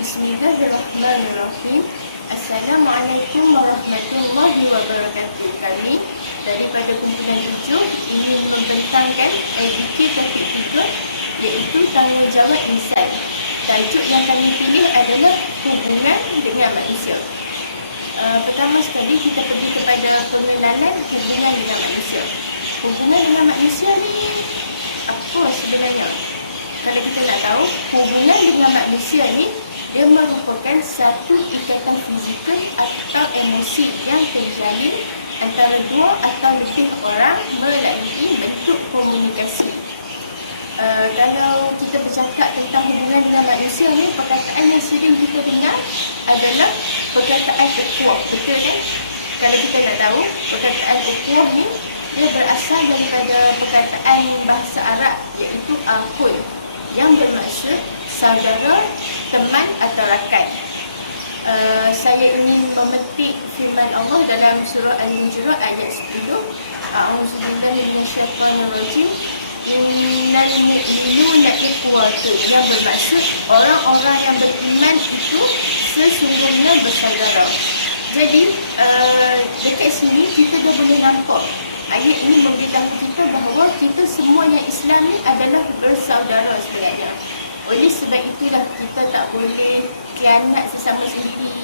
Bismillahirrahmanirrahim. Assalamualaikum warahmatullahi wabarakatuh. Kami daripada kumpulan 7 ingin membentangkan ADK topik 3, iaitu tanggungjawab insan. Tajuk yang kami pilih adalah hubungan dengan manusia. Pertama sekali kita pergi kepada pengenalan hubungan dengan manusia. Hubungan dengan manusia ni apa sebenarnya? Kalau kita nak tahu, hubungan dengan manusia ni dia merupakan satu ikatan fizikal atau emosi yang terjalin antara dua atau lebih orang melalui bentuk komunikasi. Kalau kita bercakap tentang hubungan dengan manusia ni, perkataan yang sering kita dengar adalah perkataan ukhuwah, betul kan? Kalau kita nak tahu, perkataan ukhuwah ni dia berasal daripada perkataan bahasa Arab, iaitu akhul, yang bermaksud saudara, teman atau rakan. Saya ingin memetik firman Allah dalam surah Al-Hujurat ayat 10. A'udzubillahi minasyaitonirrajim. Innal mu'minuna ikhwatun, yang bermaksud orang-orang yang beriman itu sesungguhnya bersaudara. Jadi dekat sini kita dah boleh nampak ayat ini memberitahu kita bahawa kita semua yang Islam ni adalah bersaudara sebenarnya. Oleh sebab itulah kita tak boleh khianat sesama sendiri.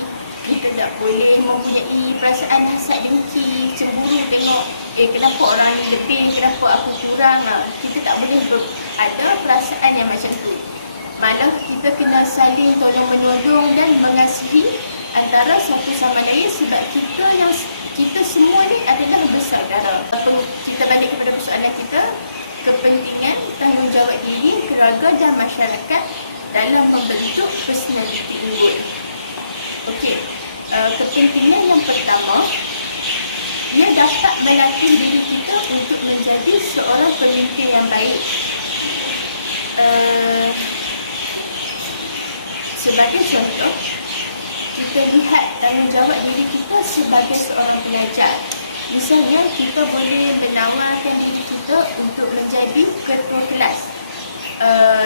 Kita tak boleh mempunyai perasaan hasad dengki, cemburu tengok kenapa orang ni lebih, kenapa aku kurang. Kita tak boleh ada perasaan yang macam tu. Malah kita kena saling tolong menolong dan mengasihi antara satu sama lain, sebab kita semua ni adalah bersaudara. Kita balik kepada persoalan kita, kepentingan tanggungjawab diri, keluarga dan masyarakat dalam membentuk personality unggul. Okey, kepentingan yang pertama, ia dapat melatih diri kita untuk menjadi seorang pemimpin yang baik. Sebagai contoh, kita lihat tanggungjawab diri kita sebagai seorang pengajar. Misalnya, kita boleh menawarkan diri kita untuk menjadi ketua kelas.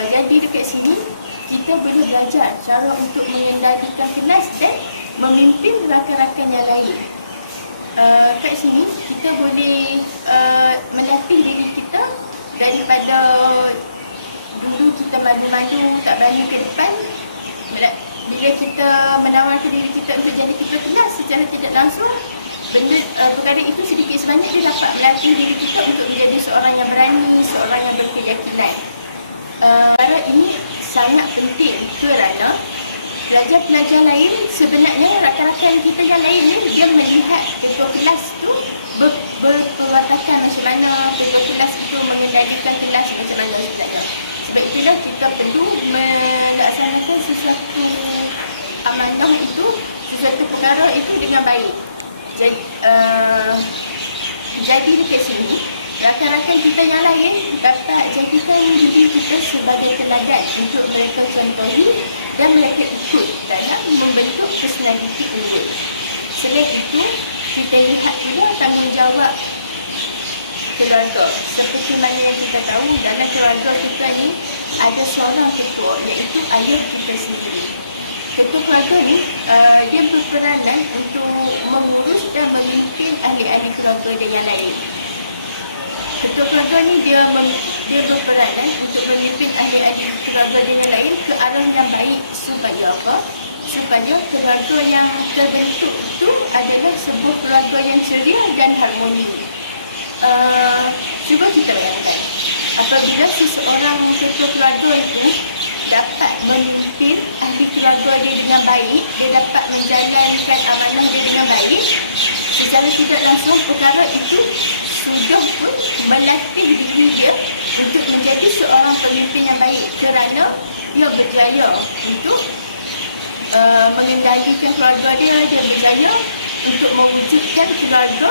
Jadi dekat sini, kita boleh belajar cara untuk mengendalikan kelas dan memimpin rakan-rakan yang lain. Kat sini, kita boleh melatih diri kita daripada dulu kita malu-malu, tak berani ke depan. Bila kita menawarkan diri kita untuk jadi ketua kelas, secara tidak langsung, perkara itu sedikit sebanyak dia dapat melatih diri kita untuk menjadi seorang yang berani, seorang yang berkeyakinan. Perkara ini sangat penting kerana pelajar-pelajar lain, sebenarnya rakan-rakan kita yang lain ni, dia melihat ketua kelas tu berperwatakan macam mana, ketua kelas itu mengendalikan kelas macam mana sebenarnya. Sebab itulah kita perlu melaksanakan sesuatu amanah itu, sesuatu perkara itu dengan baik. Jadi dekat sini, rakan-rakan kita yang lain dapat jadikan diri kita sebagai teladan untuk mereka contohi dan mereka ikut dalam membentuk personality unggul. Selain itu, kita lihat juga tanggungjawab keluarga. Seperti mana yang kita tahu, dalam keluarga kita ni ada seorang ketua, iaitu ayah kita sendiri. Ketua keluarga ni, dia berperanan untuk mengurus dan memimpin ahli-ahli keluarga dia yang lain. Ketua keluarga ni dia berperanan untuk memimpin ahli-ahli keluarga dia yang lain ke arah yang baik. Supaya apa? Supaya keluarga yang terbentuk itu adalah sebuah keluarga yang ceria dan harmoni. Cuba kita bayangkan, apabila seseorang ketua keluarga itu dapat memimpin ahli keluarga dia dengan baik, dia dapat menjalankan amanah dia dengan baik, secara tidak langsung perkara itu sudah pun melatih diri dia untuk menjadi seorang pemimpin yang baik, kerana dia berjaya untuk mengendalikan keluarga dia, dia berjaya untuk mewujudkan keluarga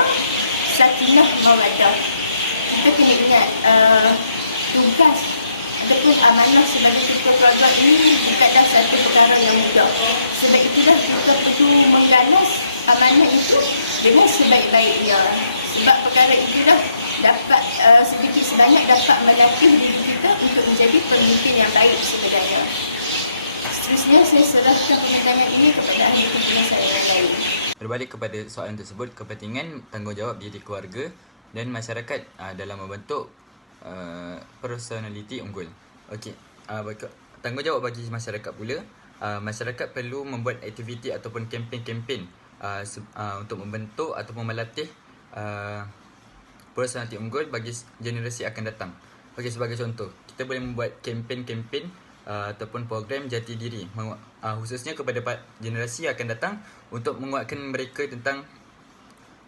sakinah mawaddah. Kita kena ingat tugas ataupun amanah sebagai ketua keluarga ini bukanlah satu perkara yang mudah. Sebab itulah kita perlu mengganas amanah itu dengan sebaik-baiknya. Sebab perkara itulah dapat sedikit sebanyak dapat melatih diri kita untuk menjadi pemimpin yang baik sebenarnya. Seterusnya saya serahkan pemandangan ini kepada ahli kumpulan saya yang lain. Berbalik kepada soalan tersebut, kepentingan tanggungjawab diri keluarga dan masyarakat dalam membentuk personaliti unggul. Okey, tanggungjawab bagi masyarakat pula, masyarakat perlu membuat aktiviti ataupun kempen-kempen untuk membentuk ataupun melatih personaliti unggul bagi generasi akan datang. Okey, sebagai contoh, kita boleh membuat kempen-kempen ataupun program jati diri khususnya kepada generasi akan datang untuk menguatkan mereka tentang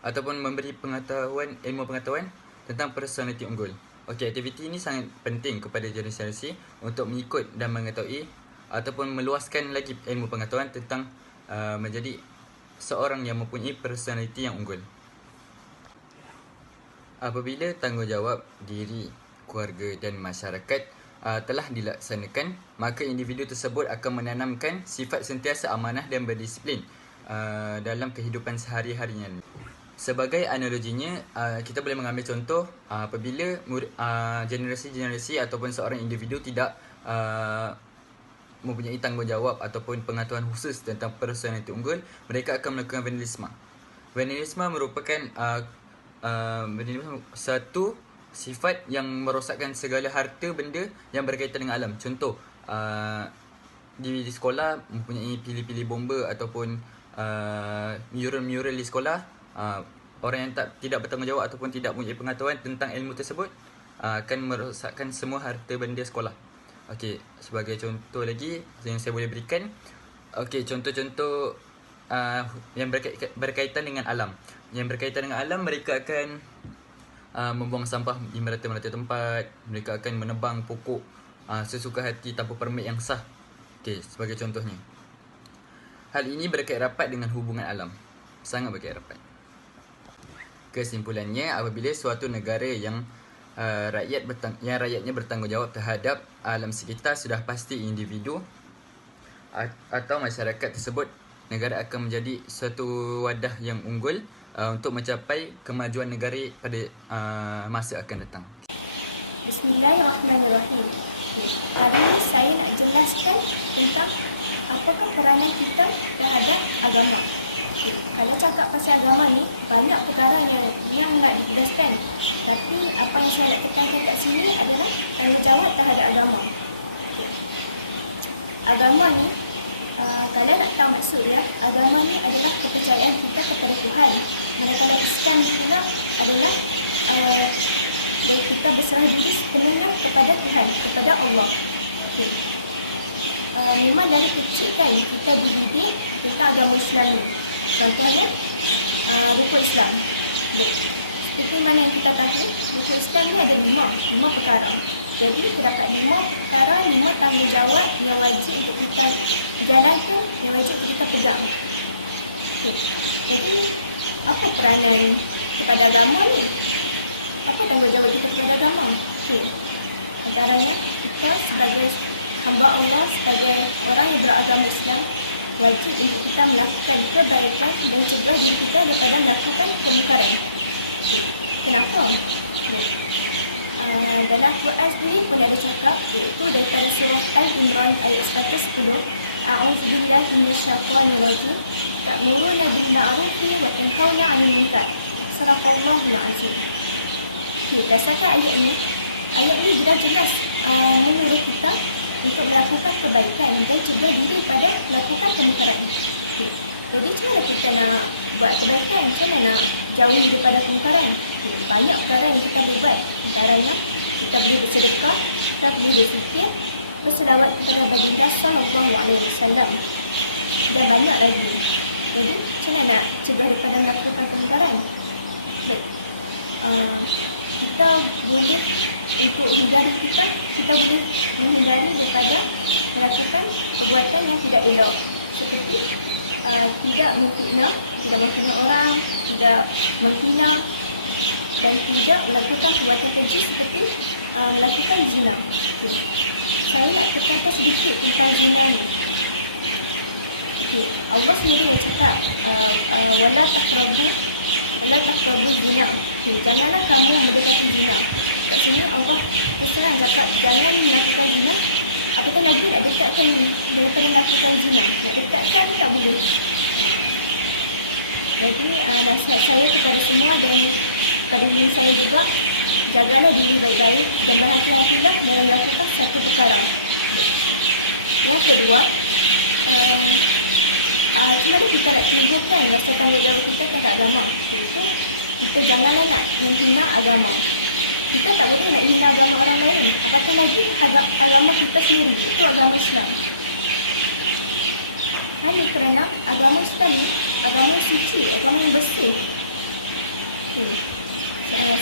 ataupun memberi ilmu pengetahuan tentang personaliti unggul. Okey, aktiviti ini sangat penting kepada generasi untuk mengikut dan mengetahui ataupun meluaskan lagi ilmu pengetahuan tentang menjadi seorang yang mempunyai personaliti yang unggul. Apabila tanggungjawab diri, keluarga dan masyarakat telah dilaksanakan, maka individu tersebut akan menanamkan sifat sentiasa amanah dan berdisiplin dalam kehidupan sehari-harinya. Sebagai analoginya, kita boleh mengambil contoh apabila generasi-generasi ataupun seorang individu tidak mempunyai tanggungjawab ataupun pengetahuan khusus tentang personaliti unggul, mereka akan melakukan vandalisme. Vandalisme merupakan satu sifat yang merosakkan segala harta benda yang berkaitan dengan alam. Contoh, di sekolah mempunyai pilih-pilih bomba ataupun mural-mural di sekolah. Orang yang tidak bertanggungjawab ataupun tidak mempunyai pengetahuan tentang ilmu tersebut akan merosakkan semua harta benda sekolah. Okey, sebagai contoh lagi yang saya boleh berikan, okey, contoh-contoh yang berkaitan dengan alam. Yang berkaitan dengan alam, mereka akan membuang sampah di merata-merata tempat. Mereka akan menebang pokok sesuka hati tanpa permit yang sah. Okey, sebagai contohnya. Hal ini berkait rapat dengan hubungan alam. Sangat berkait rapat. Kesimpulannya, apabila suatu negara yang rakyatnya bertanggungjawab terhadap alam sekitar, sudah pasti individu atau masyarakat tersebut, negara akan menjadi suatu wadah yang unggul untuk mencapai kemajuan negara pada masa akan datang. Bismillahirrahmanirrahim. Hari ini saya nak jelaskan tentang apakah peranan kita terhadap agama. Kalau cakap pasal agama ni, banyak perkara yang nak dijelaskan. Tapi apa yang saya nak tekankan kat sini adalah tanggungjawab terhadap agama. Agama ni, kalian nak tahu maksudnya, agama ni adalah kepercayaan kita kepada Tuhan. Manakala Islam pula adalah kita berserah diri sepenuhnya kepada Tuhan, kepada Allah. Memang dari kecil kan kita dididik tentang agama Islam ni. Contohnya, rukun Islam. Seperti mana yang kita tahu, rukun Islam ni ada lima perkara. Jadi terdapat 5 perkara, 5 tanggungjawab yang wajib untuk kita jalankan, yang wajib kita pegang. Jadi, apa peranan kepada agama ni? Apa tanggungjawab kita kepada agama? Antaranya, kita sebagai hamba Allah, sebagai orang yang beragama Islam, wajib untuk kita melakukan kebaikan dan mencegah diri kita daripada melakukan kemungkaran. Kenapa? Dalam Quran sendiri pun ada cakap, iaitu daripada surah Al-Imran ayat 110, A'udzubillahi minasyaitonir rajim, ta'muruna bil ma'rufi wa tanhauna 'anil munkar. Sadaqallahul 'azim. Berdasarkan ayat ini jelas menyuruh kita untuk melakukan kebaikan dan cegah diri daripada melakukan kemungkaran. Jadi macam mana kita nak buat kebaikan? Macam mana nak jauh daripada kemungkaran? Banyak perkara yang kita boleh buat. Antaranya, kita boleh bersedekah, kita boleh berfikir, berselawat kepada baginda sallallahu alaihi wasallam. Dan banyak lagi. Jadi, macam mana nak cegah daripada melakukan kemungkaran? Kita boleh untuk hindari kita boleh menghindari daripada melakukan perbuatan yang tidak elok. Seperti tidak memfitnah, tidak memfitnah orang, tidak menghina dan tidak melakukan perbuatan keji seperti melakukan zina. Saya nak berkata sedikit tentang zina ni. Allah sendiri yang cakap wala taqrabu zina. Janganlah kamu mendekati zina. Kat sini Allah terserah cakap jangan melakukan zina. Apakah lagi nak dekatkan daripada melakukan zina. Nak dekatkan tak boleh. Jadi nasihat saya kepada semua dan kepada diri saya juga, jagalah diri baik-baik dan berhati-hatilah dalam melakukan satu perkara. Yang kedua, sebenarnya kita nak tunjukkan rasa tanggungjawab kita kepada agama. Iaitu kita janganlah nak menghina agama. Kita tak boleh nak hina agama orang lain. Apatah lagi agama kita sendiri. Itu agama Islam. Hanya kerana agama Islam ni agama suci, agama yang bersih.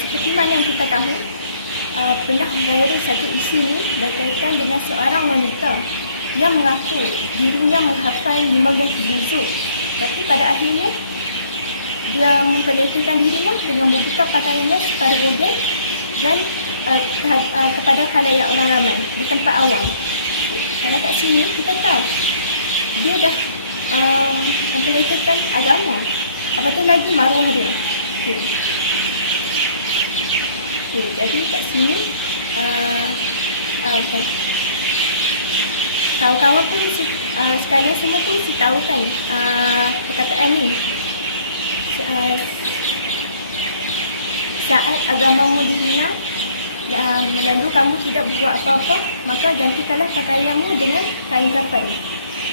Seperti mana yang kita tahu, pernah ada satu isu ni berkaitan dengan seorang wanita yang mengaku dirinya menghafal 15 juzuk. Tapi pada akhirnya dia memperlihatkan dirinya dengan membuka pakaiannya secara model dan kepada khalayak orang ramai di tempat awam. Kalau kat sini kita tahu dia dah memperlihatkan agama. Apatah lagi marah dia. Jadi kat sini kawan-kawan pun sekalian semua pun mesti tahu kan perkataan ni. Saat agamamu dihina, lalu kamu tidak berbuat apa-apa, maka gantikanlah pakaianmu dengan kain kafan.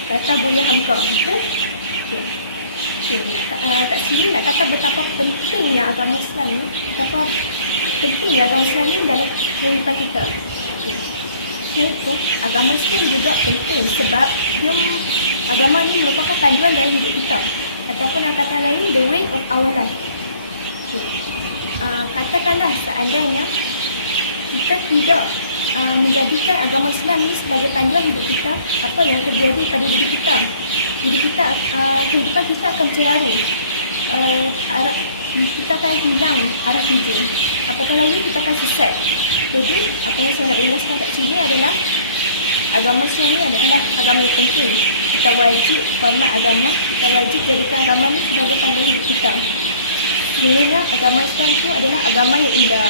Kata boleh hampa. Kat sini nak kata betapa pentingnya agama Islam ni. Betapa pentingnya agama Islam ni dan kehidupan kita. Agama Islam juga penting sebab agama ni merupakan panduan dalam hidup kita. Ataupun kata lain, the way of our life. Katakanlah seandainya kita tidak menjadikan agama Islam ni sebagai panduan hidup kita, apa yang terjadi pada hidup kita? Hidup kita, kehidupan kita akan cerah. Kita akan hilang harus hidup. Apatah lagi kita akan sesat. Jadi, apa yang saya nak ilmukan kat sini adalah agama Islam ni adalah agama yang penting. Kita wajib hormat agama, kita wajib jadikan agama ni sebagai panduan hidup kita. Sehingga agama Islam itu adalah agama yang indah.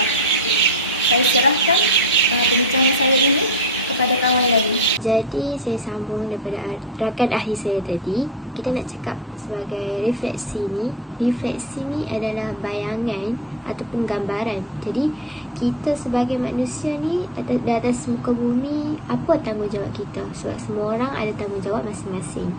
Saya serahkan perbincangan saya ini kepada kawan lain. Jadi saya sambung daripada rakan akhir saya tadi. Kita nak cakap sebagai refleksi ni adalah bayangan ataupun gambaran. Jadi kita sebagai manusia ni di atas muka bumi, apa tanggungjawab kita? Sebab semua orang ada tanggungjawab masing-masing.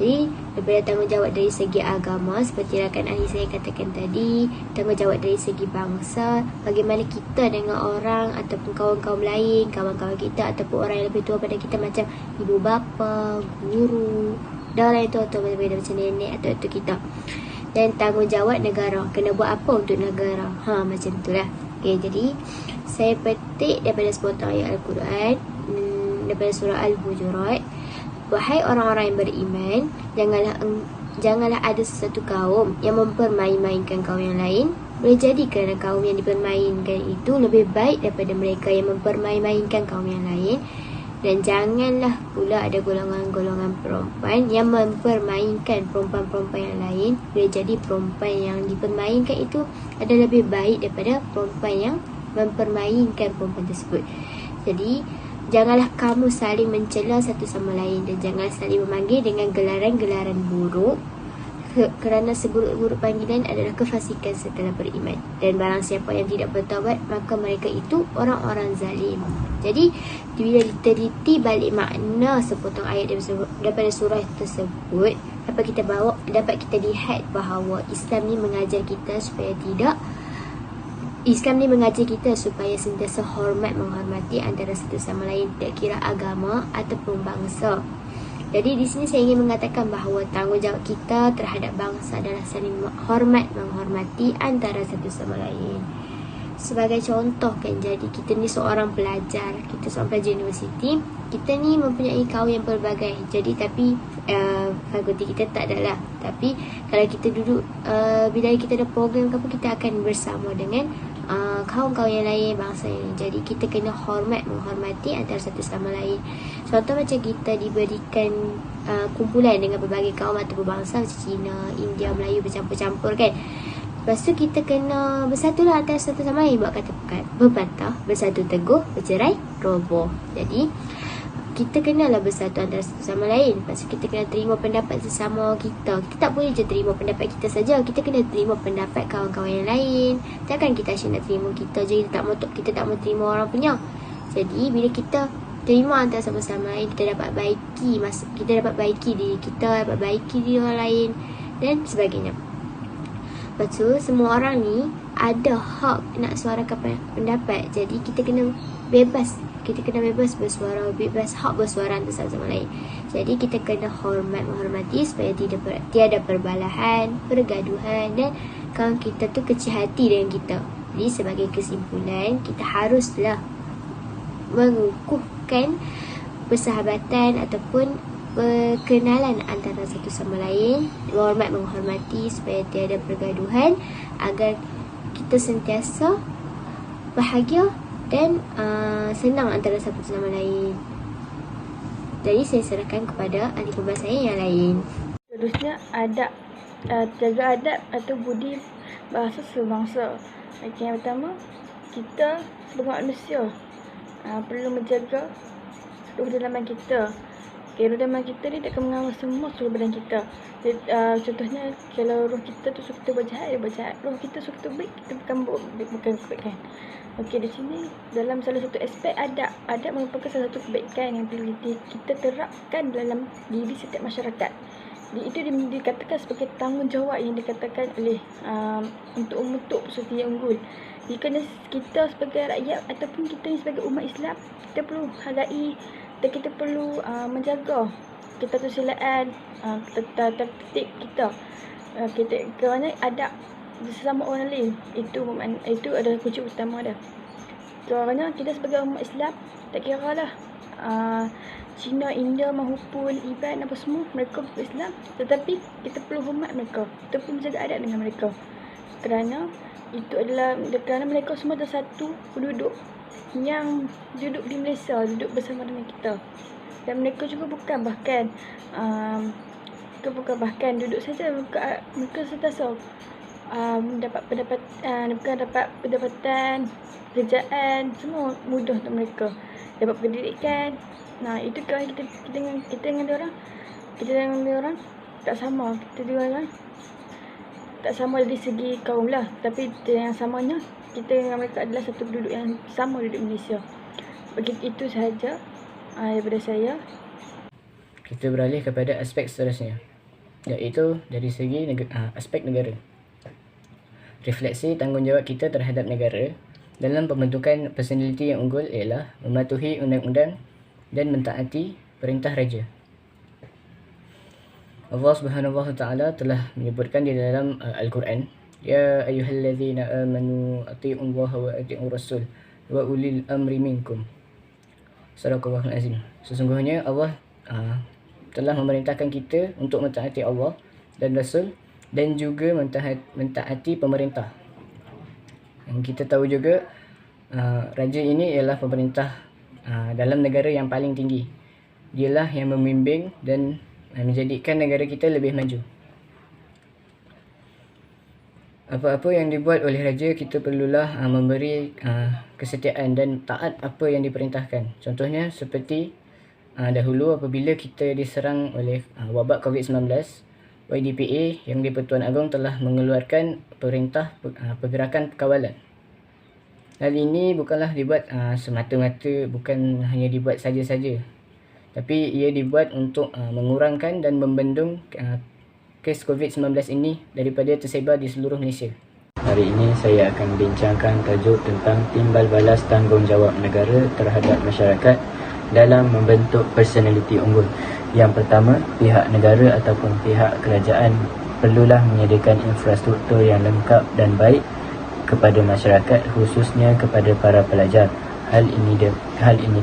Jadi daripada tanggungjawab dari segi agama, seperti rakan ahli saya katakan tadi, tanggungjawab dari segi bangsa, bagaimana kita dengan orang ataupun kawan-kawan lain, kawan-kawan kita ataupun orang yang lebih tua pada kita macam ibu bapa, guru, dan orang yang tua-tua macam nenek atau itu kita. Dan tanggungjawab negara, kena buat apa untuk negara, macam itulah. Okay, jadi saya petik daripada sepotong ayat Al-Quran, daripada surah Al-Hujurat. Wahai orang-orang yang beriman, janganlah ada sesuatu kaum yang mempermain-mainkan kaum yang lain. Boleh jadi kerana kaum yang dipermainkan itu lebih baik daripada mereka yang mempermain-mainkan kaum yang lain. Dan janganlah pula ada golongan-golongan perempuan yang mempermainkan perempuan-perempuan yang lain. Boleh jadi perempuan yang dipermainkan itu adalah lebih baik daripada perempuan yang mempermainkan perempuan tersebut. Jadi janganlah kamu saling mencela satu sama lain dan jangan saling memanggil dengan gelaran-gelaran buruk, kerana seburuk-buruk panggilan adalah kefasikan setelah beriman. Dan barang siapa yang tidak bertaubat, maka mereka itu orang-orang zalim. Jadi bila diteliti balik makna sepotong ayat daripada surah tersebut, dapat kita lihat bahawa Islam ni mengajar kita supaya sentiasa menghormati antara satu sama lain, tak kira agama ataupun bangsa. Jadi di sini saya ingin mengatakan bahawa tanggungjawab kita terhadap bangsa adalah saling menghormati antara satu sama lain. Sebagai contoh kan, jadi kita ni seorang pelajar, universiti, kita ni mempunyai kaum yang pelbagai. Jadi tapi fakulti kita tak adalah. Tapi kalau kita duduk bila kita ada program apa, kita akan bersama dengan kaum-kaum yang lain, bangsa yang lain. Jadi kita kena menghormati antara satu sama lain. Contoh macam kita diberikan kumpulan dengan berbagai kaum ataupun bangsa macam Cina, India, Melayu bercampur-campur kan. Lepas tu kita kena bersatulah antara satu sama lain. Buat kata bukan berpatah, bersatu teguh, bercerai roboh. Jadi kita kenalah bersatu antara satu sama lain. Lepas tu kita kena terima pendapat sesama kita. Kita tak boleh je terima pendapat kita saja. Kita kena terima pendapat kawan-kawan yang lain. Takkan kita asyik nak terima kita je, kita tak mau terima orang punya. Jadi bila kita terima antara sama-sama lain, kita dapat baiki diri kita, dapat baiki diri orang lain dan sebagainya. Lepas tu semua orang ni ada hak nak suarakan pendapat. Jadi kita kena bebas bersuara, bebas hak bersuara antara sama lain. Jadi kita kena menghormati supaya tiada perbalahan, pergaduhan dan kawan kita tu kecil hati dengan kita. Jadi sebagai kesimpulan, kita haruslah mengukuhkan persahabatan ataupun perkenalan antara satu sama lain, menghormati supaya tiada pergaduhan, agar kita sentiasa bahagia dan senang antara satu sama lain. Jadi saya serahkan kepada ahli pembahas saya yang lain. Seterusnya adab, jaga adab atau budi bahasa sebangsa. Yang pertama, kita sebagai manusia perlu menjaga seluruh dalaman kita. Seluruh dalaman kita ni takkan mengawal semua seluruh badan kita. Jadi, contohnya kalau roh kita tu suka kita buat jahat, dia buat jahat. Roh kita suka kita baik, kita bukan kebaikan. Okey, di sini dalam salah satu aspek adab merupakan salah satu kebaikan yang perlu kita terapkan dalam diri setiap masyarakat. Itu dikatakan sebagai tanggungjawab yang dikatakan oleh untuk membentuk persekutuan yang unggul. Jika kita sebagai rakyat ataupun kita sebagai umat Islam, kita perlu hargai dan kita perlu menjaga ketatanegaraan, tertib kita. Kerana adab sesama orang lain itu adalah kunci utama dia. Kerana kita sebagai umat Islam, tak kira lah Cina, India mahupun Iban apa semua, mereka Islam, tetapi kita perlu hormat mereka, kita perlu menjaga adab dengan mereka. Kerana mereka semua adalah satu penduduk yang duduk di Malaysia, duduk bersama dengan kita. Dan mereka juga bukan bahkan duduk saja, mereka sentiasa dapat pendapatan, kerjaan, semua mudah untuk mereka. Dapat pendidikan. Itu kalau kita dengan dia orang tak sama. Kita dengan orang tak sama dari segi kaum lah, tapi yang samanya kita dengan mereka adalah satu penduduk yang sama, duduk Malaysia. Begitu sahaja daripada saya. Kita beralih kepada aspek seterusnya, iaitu dari segi aspek negara. Refleksi tanggungjawab kita terhadap negara dalam pembentukan personaliti yang unggul ialah mematuhi undang-undang dan mentaati perintah raja. Allah Subhanahu wa taala telah menyebutkan di dalam Al-Quran, ya ayyuhallazina amanu atti'ullaha wa atti'ur rasul wa ulil amri minkum. Sadaqallahul azim. Sesungguhnya Allah telah memerintahkan kita untuk mentaati Allah dan Rasul dan juga mentaati pemerintah. Yang kita tahu juga raja ini ialah pemerintah dalam negara yang paling tinggi. Dialah yang membimbing dan menjadikan negara kita lebih maju. Apa-apa yang dibuat oleh raja, kita perlulah memberi kesetiaan dan taat apa yang diperintahkan. Contohnya seperti dahulu apabila kita diserang oleh wabak COVID-19, YDPA yang di-Pertuan Agong telah mengeluarkan perintah pergerakan kawalan. Hal ini bukanlah dibuat semata-mata, bukan hanya dibuat saja-saja, tapi ia dibuat untuk mengurangkan dan membendung kes COVID-19 ini daripada tersebar di seluruh Malaysia. Hari ini saya akan bincangkan tajuk tentang timbal balas tanggungjawab negara terhadap masyarakat dalam membentuk personaliti unggul. Yang pertama, pihak negara ataupun pihak kerajaan perlulah menyediakan infrastruktur yang lengkap dan baik kepada masyarakat, khususnya kepada para pelajar. Hal ini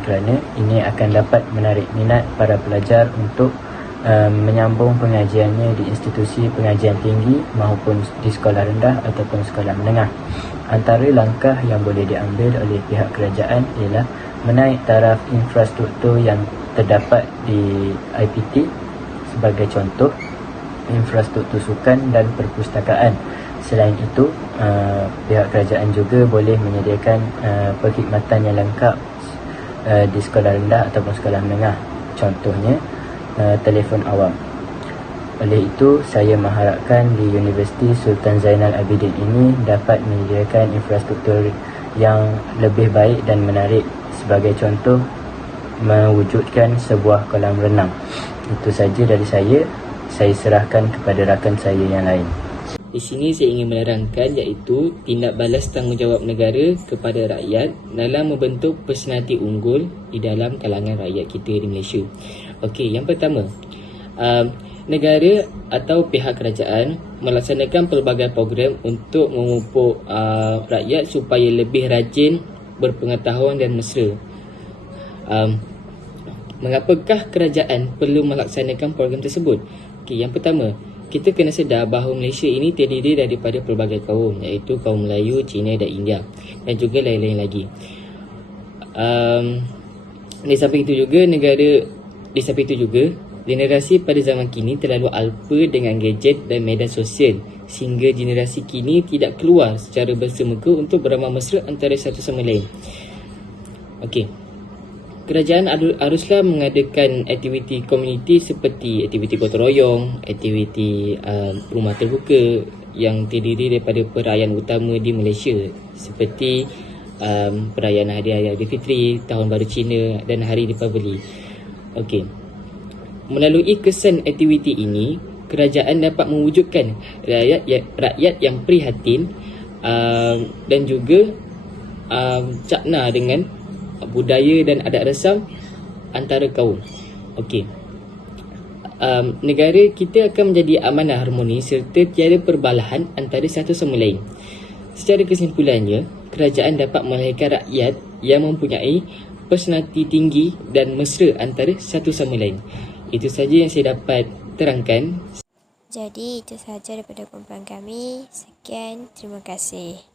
kerana ini akan dapat menarik minat para pelajar untuk menyambung pengajiannya di institusi pengajian tinggi maupun di sekolah rendah ataupun sekolah menengah. Antara langkah yang boleh diambil oleh pihak kerajaan ialah menaik taraf infrastruktur yang terdapat di IPT, sebagai contoh infrastruktur sukan dan perpustakaan. Selain itu, pihak kerajaan juga boleh menyediakan perkhidmatan yang lengkap di sekolah rendah ataupun sekolah menengah. contohnya telefon awam. Oleh itu, saya mengharapkan di Universiti Sultan Zainal Abidin ini dapat menyediakan infrastruktur yang lebih baik dan menarik. Sebagai contoh, mewujudkan sebuah kolam renang. Itu saja dari saya. Saya serahkan kepada rakan saya yang lain. Di sini saya ingin menerangkan iaitu tindak balas tanggungjawab negara kepada rakyat dalam membentuk personaliti unggul di dalam kalangan rakyat kita di Malaysia. Okey, yang pertama, negara atau pihak kerajaan melaksanakan pelbagai program untuk memupuk rakyat supaya lebih rajin, berpengetahuan dan mesra. Mengapakah kerajaan perlu melaksanakan program tersebut? Okey, yang pertama, kita kena sedar bahawa Malaysia ini terdiri daripada pelbagai kaum, iaitu kaum Melayu, Cina dan India dan juga lain-lain lagi. Di samping itu juga generasi pada zaman kini terlalu alpa dengan gadget dan media sosial sehingga generasi kini tidak keluar secara bersemuka untuk beramah mesra antara satu sama lain. Okey. Kerajaan haruslah mengadakan aktiviti komuniti seperti aktiviti gotong royong, aktiviti rumah terbuka yang terdiri daripada perayaan utama di Malaysia seperti perayaan Hari Aidilfitri, Tahun Baru Cina dan Hari Deepavali. Okey. Melalui kesan aktiviti ini, kerajaan dapat mewujudkan rakyat yang prihatin dan juga cakna dengan budaya dan adat resam antara kaum. Okey. Negara kita akan menjadi amanah harmoni serta tiada perbalahan antara satu sama lain. Secara kesimpulannya, kerajaan dapat melahirkan rakyat yang mempunyai personaliti tinggi dan mesra antara satu sama lain. Itu saja yang saya dapat terangkan. Jadi itu sahaja daripada kumpulan kami. Sekian, terima kasih.